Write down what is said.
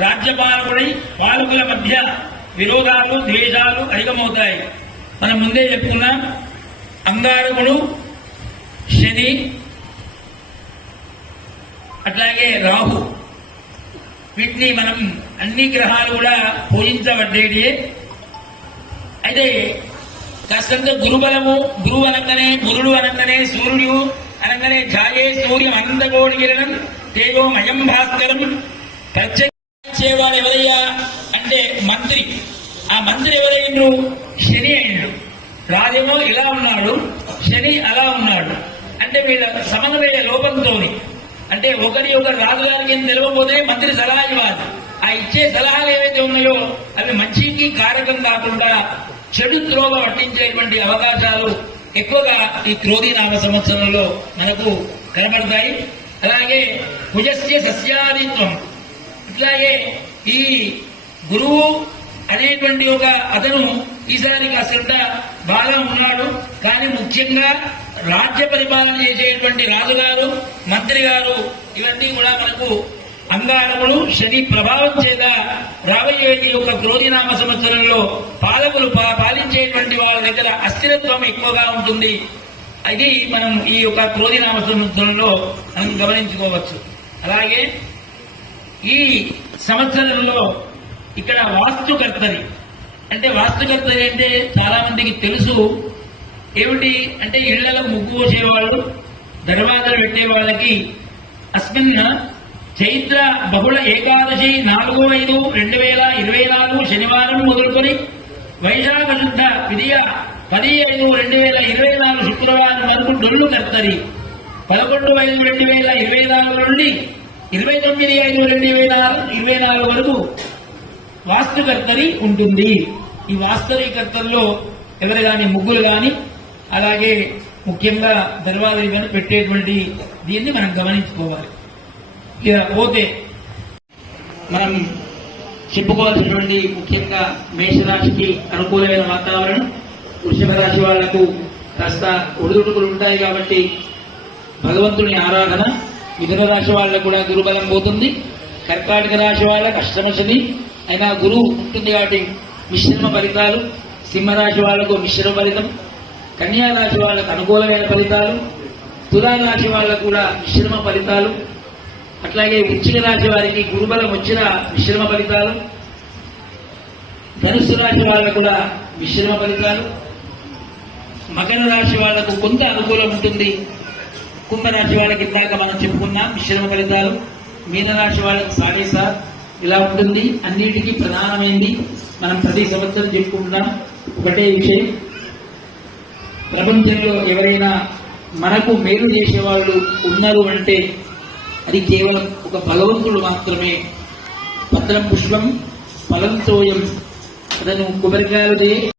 రాజ్యపాలకుడై పాలకుల మధ్య విరోధాలు ద్వేషాలు అధికమవుతాయి. మనం ముందే చెప్పుకున్నాం అంగారకుడు శని అట్లాగే రాహు. వీటిని మనం అన్ని గ్రహాలు కూడా పూజించబడ్డేటియే అయితే కాస్తంత గురుబలము గురువు అనగానే గురుడు అనగానే సూర్యుడు అనగానే ఛాయే సూర్యం అనంతకోడి కిరణం తేజోమయం భాస్కరం ప్రత్యేకించేవాడు ఎవరయ్యా? అంటే మంత్రి. ఆ మంత్రి ఎవరైండు శని అయిండు రాజేమో ఇలా ఉన్నాడు శని అలా ఉన్నాడు. అంటే వీళ్ళ సమన్వయ లోపంతో అంటే ఒకరి ఒకరు రాజుగారికి ఏం తెలియకపోతే మంత్రి సలహా ఇవ్వాలి. ఆ ఇచ్చే సలహాలు ఏవైతే ఉన్నాయో అవి మంచికి కారకం కాకుండా చెడు త్రోవ పట్టించేటువంటి అవకాశాలు ఎక్కువగా ఈ క్రోధి నామ సంవత్సరంలో మనకు కనబడతాయి. అలాగే కుజస్య సస్యాదిత్వం. ఇట్లాగే ఈ గురువు అనేటువంటి ఒక అతను ఈసారి కాస్తంత బాగా ఉన్నాడు. కానీ ముఖ్యంగా రాజ్య పరిపాలన చేసేటువంటి రాజుగారు మంత్రి గారు ఇవన్నీ కూడా మనకు అంగారములు శని ప్రభావం చేత రాబోయే యొక్క క్రోధినామ సంవత్సరంలో పాలకులు పా- పాలించేటువంటి వాళ్ళ దగ్గర అస్థిరత్వం ఎక్కువగా ఉంటుంది. అది మనం ఈ యొక్క క్రోధినామ సంవత్సరంలో మనం గమనించుకోవచ్చు. అలాగే ఈ సంవత్సరంలో ఇక్కడ వాస్తుకర్తది. అంటే వాస్తుకర్తది అంటే చాలా మందికి తెలుసు. ఏమిటి? అంటే ఇళ్ళలో ముగ్గు పోసేవాళ్ళు దర్వాజలు పెట్టే వాళ్ళకి అస్మిన్ చైత్ర బహుళ ఏకాదశి నాలుగు ఐదు రెండు వేల ఇరవై నాలుగు శనివారం మొదలుకొని వైశాఖ శుద్ధ విధియ పది ఐదు రెండు వేల ఇరవై నాలుగు శుక్రవారం వరకు డొల్లు కర్తరి పదకొండు ఐదు రెండు వేల ఇరవై నాలుగు నుండి ఇరవై తొమ్మిది ఐదు రెండు వేల ఇరవై నాలుగు వరకు వాస్తుకర్తరి ఉంటుంది. ఈ వాస్తవికర్తల్లో ఎవరు కాని ముగ్గులు కాని అలాగే ముఖ్యంగా దర్వాజలు కానీ పెట్టేటువంటి దీన్ని మనం గమనించుకోవాలి. ఇక పోతే మనం చెప్పుకోవాల్సినటువంటి ముఖ్యంగా మేషరాశికి అనుకూలమైన వాతావరణం వృషభ రాశి వాళ్ళకు కాస్త ఒడిదుడుకులు ఉంటాయి కాబట్టి భగవంతుని ఆరాధన మిథున రాశి వాళ్ళకు కూడా గురుబలం పోతుంది. కర్కాటక రాశి వాళ్ళ అష్టమ శని అయినా గురువు ఉంటుంది కాబట్టి మిశ్రమ ఫలితాలు సింహరాశి వాళ్ళకు మిశ్రమ ఫలితం కన్యా రాశి వాళ్ళకు అనుకూలమైన ఫలితాలు తులా రాశి వాళ్ళకు కూడా మిశ్రమ ఫలితాలు. అట్లాగే వృచ్చిక రాశి వారికి గురుబలం వచ్చిన మిశ్రమ ఫలితాలు ధనుసు రాశి వాళ్ళకు కూడా మిశ్రమ ఫలితాలు. మకర రాశి వాళ్ళకు కొంత అనుకూలం ఉంటుంది. కుంభరాశి వాళ్ళకి ఇందాక మనం చెప్పుకున్నాం మిశ్రమ ఫలితాలు మీనరాశి వాళ్ళకి సాగేస ఇలా ఉంటుంది. అన్నిటికీ ప్రధానమైంది మనం ప్రతి సంవత్సరం చెప్పుకుంటున్నాం. ఒకటే విషయం. ప్రపంచంలో ఎవరైనా మనకు మేలు చేసేవాళ్ళు ఉన్నారు అంటే అది కేవలం ఒక బలవంతుడు మాత్రమే. పత్రం పుష్పం ఫలంతోయం అతను కొబ్బరికాయలు